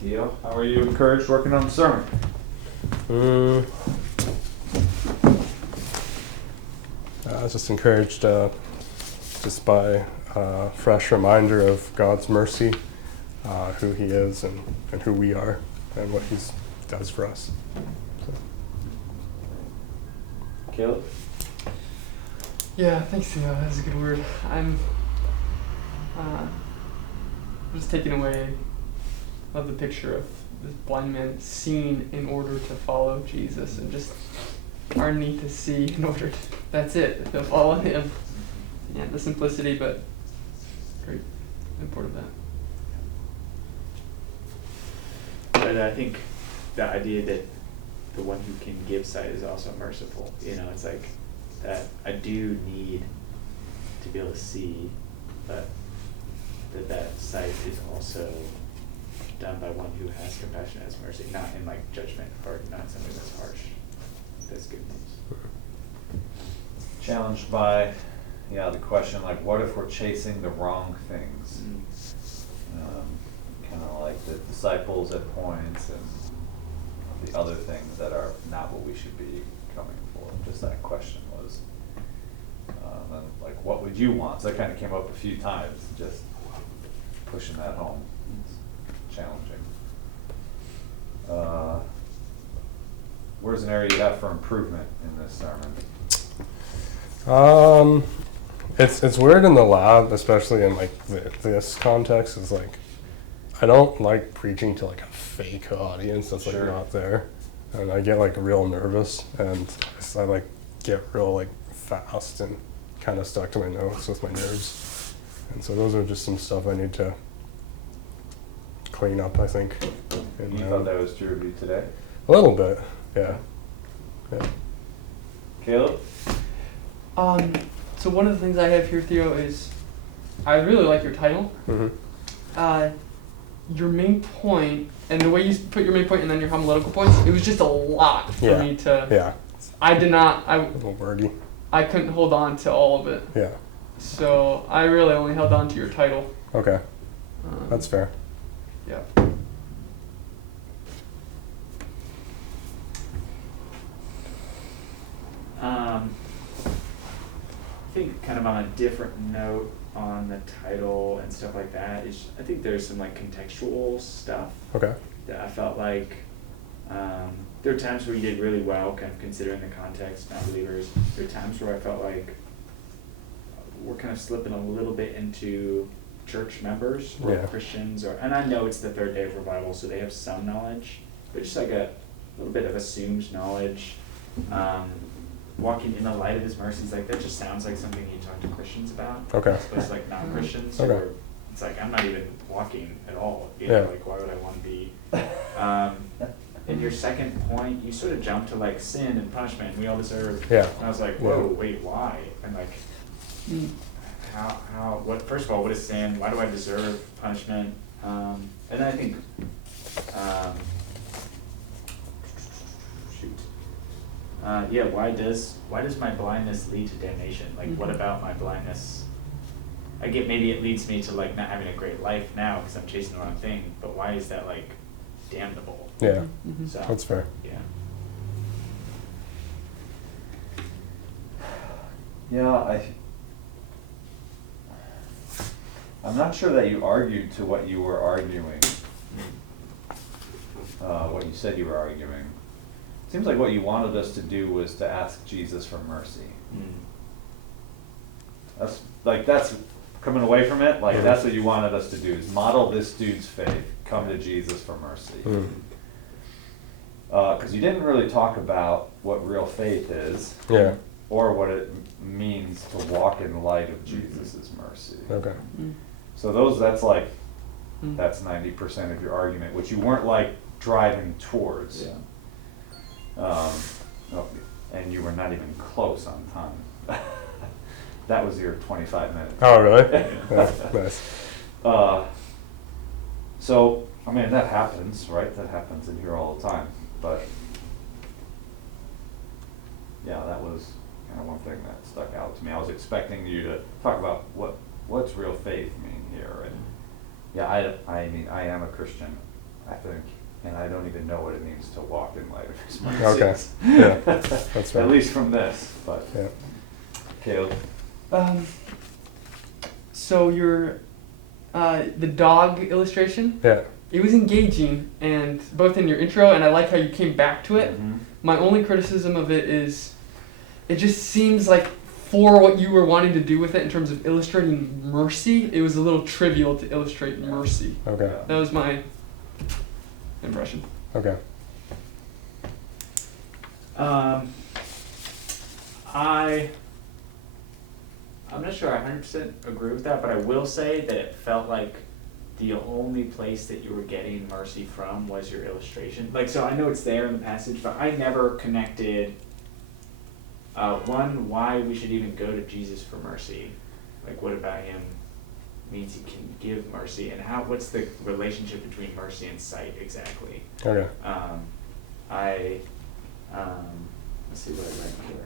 Theo, how are you encouraged working on the sermon? I was just encouraged just by a fresh reminder of God's mercy, who He is and who we are, and what He does for us. So. Caleb? Yeah, thanks, Theo. That's a good word. I'm just taken away of the picture of this blind man seeing in order to follow Jesus, and just our need to see in order to, that's it, to follow Him. Yeah, the simplicity, but great import of that. But I think the idea that the one who can give sight is also merciful. You know, it's like that I do need to be able to see, but that sight is also done by one who has compassion, has mercy, not in like judgment or not something that's harsh. That's good news. Challenged by, the question like, what if we're chasing the wrong things? Kind of like the disciples at points, and the other things that are not what we should be coming for. Just that question was, and like, what would you want? So that kind of came up a few times, just pushing that home. It's challenging. Where's an area you have for improvement in this sermon? It's weird in the lab, especially in like this context. Is like, I don't like preaching to like a fake audience that's like not there, and I get like real nervous, and I like get real like fast and kind of stuck to my notes with my nerves, and so those are just some stuff I need to clean up, I think. And you thought that was true of you today? A little bit, yeah. Caleb? So one of the things I have here, Theo, is I really like your title. Mm-hmm. Your main point, and the way you put your main point and then your homiletical points, it was just a lot for me to... Yeah. I did not... A little wordy. I couldn't hold on to all of it. Yeah. So I really only held on to your title. Okay. That's fair. Yeah. I think kind of on a different note on the title and stuff like that is, I think there's some like contextual stuff Okay. that I felt like there are times where you did really well, kind of considering the context, not believers. There are times where I felt like we're kind of slipping a little bit into church members or Christians, and I know it's the third day of revival, so they have some knowledge, but just like a little bit of assumed knowledge. Walking in the light of His mercies, like that just sounds like something you talk to Christians about. Okay. As opposed to like non-Christians, Okay. or it's like I'm not even walking at all. You know, like why would I want to be? In your second point, you sort of jump to like sin and punishment, and we all deserve. Yeah. And I was like, whoa, wait, why? And like, how? What? First of all, what is sin? Why do I deserve punishment? And then I think, why does my blindness lead to damnation? Like, what about my blindness? I get maybe it leads me to like not having a great life now because I'm chasing the wrong thing. But why is that like damnable? Yeah. So, That's fair. Yeah. Yeah, I'm not sure that you argued to what you were arguing, what you said you were arguing. It seems like what you wanted us to do was to ask Jesus for mercy. That's coming away from it, like that's what you wanted us to do, is model this dude's faith, come to Jesus for mercy. Because you didn't really talk about what real faith is. Yeah. Or what it means to walk in light of Jesus' mercy. Okay. So that's 90% of your argument, which you weren't like driving towards. Yeah. And you were not even close on time. That was your 25 minutes. Oh, really? Yeah, nice. So, I mean, that happens, right? That happens in here all the time. But, yeah, that was kind of one thing that stuck out to me. I was expecting you to talk about what's real faith mean here. And, yeah, I mean, I am a Christian. I think, and I don't even know what it means to walk in light of his mercies. Okay. Yeah, that's right. At least from this, but Yeah. Caleb. So your the dog illustration, Yeah. it was engaging, and both in your intro, and I like how you came back to it. Mhm. My only criticism of it is, it just seems like for what you were wanting to do with it in terms of illustrating mercy, it was a little trivial to illustrate mercy. Okay. That was my impression. Okay. I'm not sure I 100% agree with that, but I will say that it felt like the only place that you were getting mercy from was your illustration. Like, so I know it's there in the passage, but I never connected, one, why we should even go to Jesus for mercy. Like, what about him means he can give mercy, and what's the relationship between mercy and sight exactly? Okay. Let's see what I write here.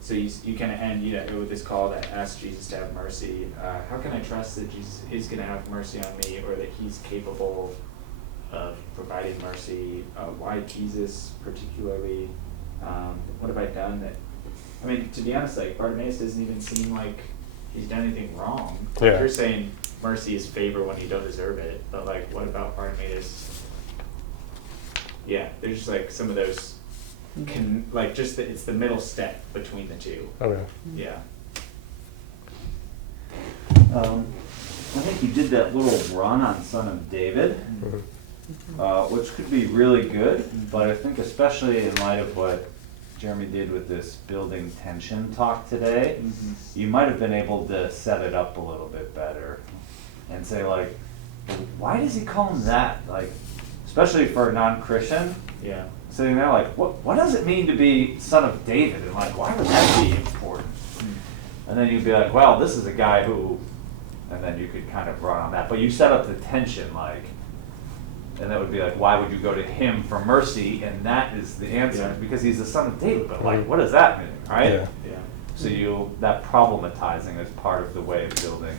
So you kind of end with this call that asks Jesus to have mercy. How can I trust that Jesus is going to have mercy on me, or that he's capable of providing mercy? Why Jesus particularly? What have I done that? I mean, to be honest, like Bartimaeus doesn't even seem like he's done anything wrong. Like, Yeah. you're saying mercy is favor when you don't deserve it, but like, what about Bartimaeus? Yeah, there's just like some of those. It's the middle step between the two. Okay. Yeah. I think you did that little run on Son of David, Mhm. which could be really good, but I think especially in light of what Jeremy did with this building tension talk today, you might have been able to set it up a little bit better and say like, why does he call him that? Like, especially for a non-Christian, Yeah. sitting there like, what does it mean to be Son of David? And like, why would that be important? And then you'd be like, well, this is a guy who, and then you could kind of run on that. But you set up the tension, like, and that would be like, why would you go to him for mercy? And that is the answer, Yeah. because he's the Son of David. But like, what does that mean, right? Yeah. Yeah. So that problematizing is part of the way of building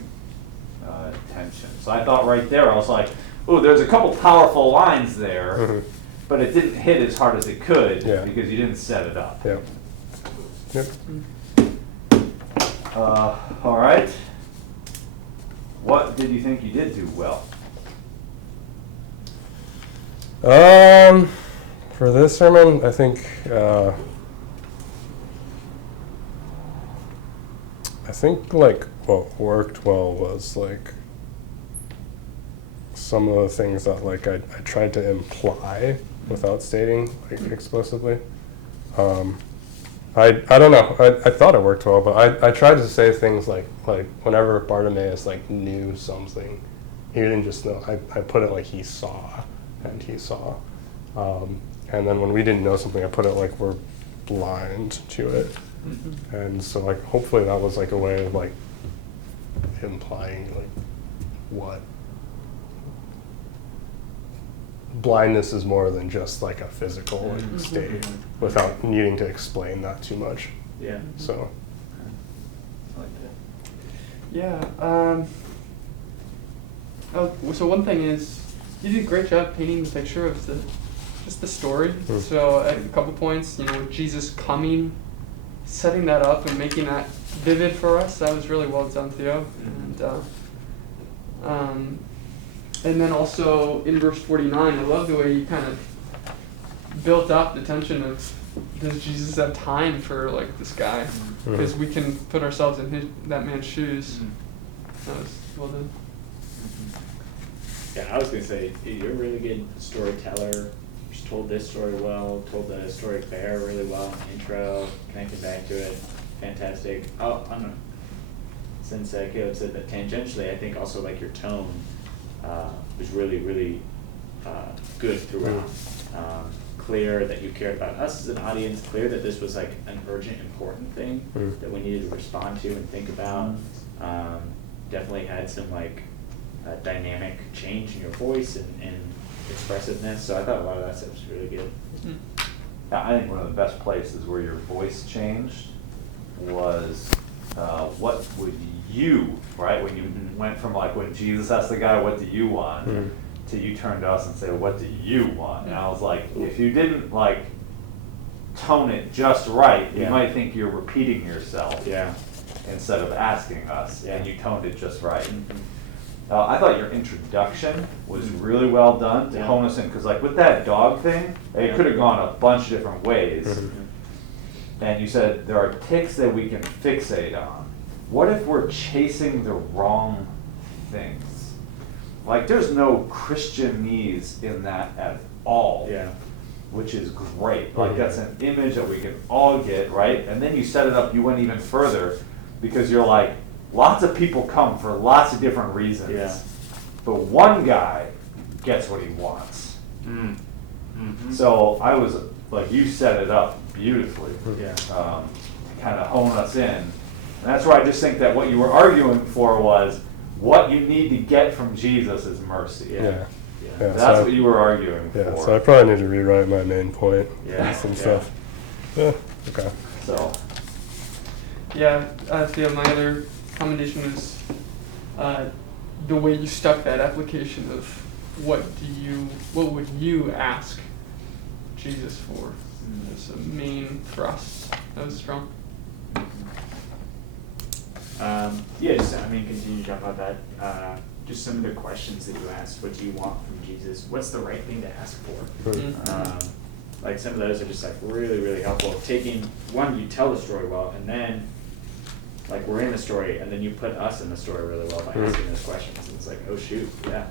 tension. So I thought right there, I was like, oh, there's a couple powerful lines there. Mhm. But it didn't hit as hard as it could Yeah. because you didn't set it up. Yep. Yep. All right. What did you think you did do well? For this sermon, I think like what worked well was like some of the things that like I tried to imply without stating like explicitly. I don't know. I thought it worked well, but I tried to say things like whenever Bartimaeus like knew something, he didn't just know. I put it like he saw, and he saw. And then when we didn't know something, I put it like we're blind to it. And so like hopefully that was like a way of like implying like what blindness is more than just like a physical like, state without needing to explain that too much. Yeah. So I like that. Yeah. So one thing is, you did a great job painting the picture of just the story. Mm. So at a couple points, with Jesus coming, setting that up and making that vivid for us. That was really well done, Theo. And then also in verse 49, I love the way you kind of built up the tension of, does Jesus have time for like this guy? Because we can put ourselves in that man's shoes. That was well done. Yeah, I was gonna say you're a really good storyteller. Just told this story well. Told the story of Bear really well in the intro. Connected back to it, fantastic. Oh, I don't know. Since Caleb said that tangentially, I think also like your tone was really, really good throughout. Clear that you cared about us as an audience. Clear that this was like an urgent, important thing that we needed to respond to and think about. Definitely had some like dynamic change in your voice and expressiveness. So I thought a lot of that stuff was really good. Yeah, I think one of the best places where your voice changed was what would you, right? When you went from like when Jesus asked the guy, what do you want? Mhm. To you turn to us and say, what do you want? And I was like, if you didn't like tone it just right, you Yeah. might think you're repeating yourself Yeah. instead of asking us, and Yeah. you toned it just right. Mhm. I thought your introduction was really well done to Yeah. hone us in, because like with that dog thing, it Yeah. could have gone a bunch of different ways. Mhm. And you said there are ticks that we can fixate on. What if we're chasing the wrong things? Like there's no Christianese in that at all. Yeah. Which is great. Like Mhm. that's an image that we can all get, right? And then you set it up, you went even further because you're like, lots of people come for lots of different reasons. Yeah. But one guy gets what he wants. Mm. Mhm. So I was like, you set it up beautifully. Yeah. Kind of hone us in. And that's where I just think that what you were arguing for was what you need to get from Jesus is mercy. Yeah. Yeah. Yeah. Yeah. That's so what you were arguing Yeah, for. so I probably need to rewrite my main point Yeah, and some yeah. stuff. Yeah, okay. So, Yeah, Theo, my other commendation was the way you stuck that application of what would you ask Jesus for as a main thrust. That was strong. Yeah, just, I mean, continue to jump on that. Just some of the questions that you asked. What do you want from Jesus? What's the right thing to ask for? Mhm. Like some of those are just like really, really helpful. Taking one, you tell the story well, and then like we're in the story, and then you put us in the story really well by Mhm. asking those questions. And it's like, oh shoot, yeah.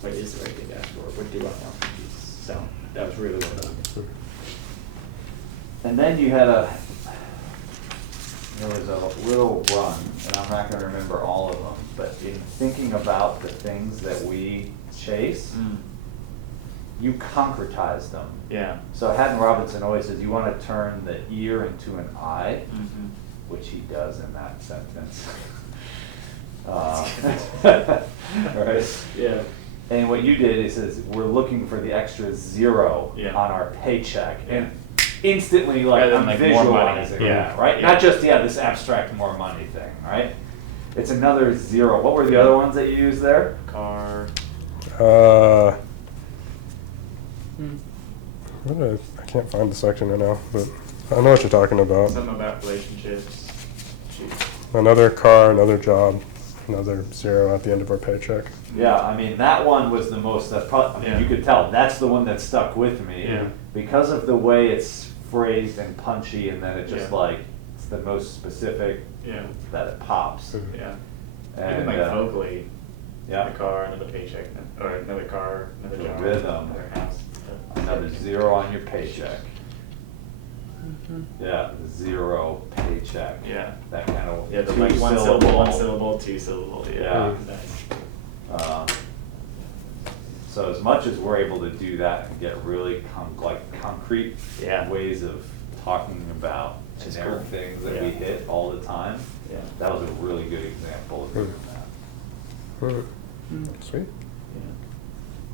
What is the right thing to ask for? What do I want from Jesus? So that was really well done. and then you had there was a little run, and I'm not gonna remember all of them, but in thinking about the things that we chase, you concretize them. Yeah. So Haddon Robinson always says you want to turn the ear into an eye, Mm-hmm. which he does in that sentence. Right? Yeah. And what you did is we're looking for the extra zero Yeah. on our paycheck, and instantly like Rather than, I'm like, more money. visualizing Yeah. that, right? Yeah. Not just this abstract more money thing, right? It's another zero. What were the other ones that you used there? Car. I can't find the section right now, but I know what you're talking about. Something about relationships. Jeez. Another car, another job, another zero at the end of our paycheck. Yeah, I mean that one was the most. That's probably. I mean, Yeah. you could tell that's the one that stuck with me Yeah. because of the way it's phrased and punchy, and then it just Yeah. like it's the most specific Yeah. that it pops. Yeah. And Even like vocally, yeah, a car, another paycheck, or another car, another The job, rhythm. another house. another zero on your paycheck. Mhm. Yeah, zero paycheck. Yeah. That kind of Yeah, the like one syllable, two syllable. Yeah. Nice. So as much as we're able to do that and get really concrete Yeah. ways of talking about That's generic cool. things that Yeah. we hit all the time, Yeah. that was a really good example of doing that. Sweet. Yeah.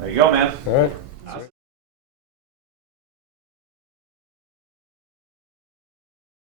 There you go, man. All right.